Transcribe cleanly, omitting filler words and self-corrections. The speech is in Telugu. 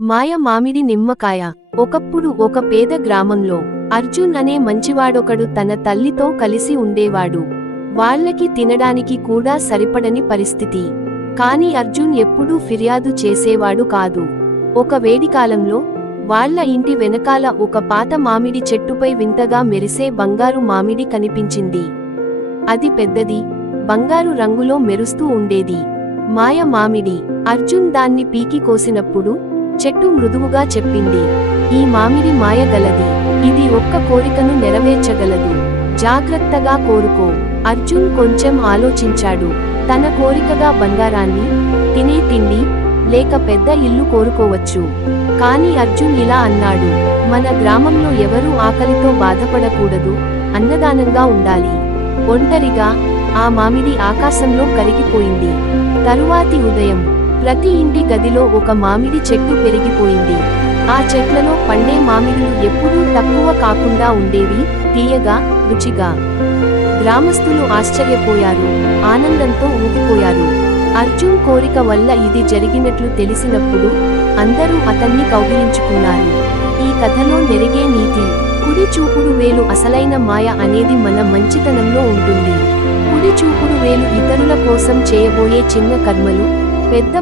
మాయ మామిడి నిమ్మకాయ. ఒకప్పుడు ఒక పేద గ్రామంలో అర్జున్ అనే మంచివాడొకడు తన తల్లితో కలిసి ఉండేవాడు. వాళ్ళకి తినడానికి కూడా సరిపడని పరిస్థితి. కాని అర్జున్ ఎప్పుడూ ఫిర్యాదు చేసేవాడు కాదు. ఒక వేడికాలంలో వాళ్ళ ఇంటి వెనకాల ఒక పాత మామిడి చెట్టుపై వింతగా మెరిసే బంగారు మామిడి కనిపించింది. అది పెద్దది, బంగారు రంగులో మెరుస్తూ ఉండేది. మాయ మామిడి. అర్జున్ దాన్ని పీకి కోసినప్పుడు చెట్టు మృదువుగా చెప్పింది, ఈ మామిడి మాయ గలది. ఇది ఒక్క కోరికను నెరవేర్చగలదు. జాగ్రత్తగా కోరుకో. అర్జున్ కొంచెం ఆలోచించాడు. తన కోరికగా బంగారాన్ని, తినే తిండి, లేక పెద్ద ఇల్లు కోరుకోవచ్చు. కాని అర్జున్ ఇలా అన్నాడు, మన గ్రామంలో ఎవరూ ఆకలితో బాధపడకూడదు, అన్నదానంగా ఉండాలి. ఒంటరిగా ఆ మామిడి ఆకాశంలో కరిగిపోయింది. తరువాతి ఉదయం ప్రతి ఇంటి గదిలో ఒక మామిడి చెట్టు పెరిగిపోయింది. ఆ చెట్లలో పండే మామిడులు ఎప్పుడూ తక్కువ కాకుండా ఉండేవి, తీయగా, రుచిగా. గ్రామస్తులు ఆశ్చర్యపోయారు, ఆనందంతో ఊగిపోయారు. అర్జున్ కోరిక వల్ల ఇది జరిగినట్లు తెలిసినప్పుడు అందరూ అతన్ని కౌగిలించుకున్నారు. ఈ కథలో నెరిగే నీతి, కుడి చూపుడు వేలు అసలైన మాయ అనేది మన మంచితనంలో ఉంటుంది. కుడి చూపుడు వేలు ఇతరుల కోసం చేయబోయే చిన్న కర్మలు పెద్ద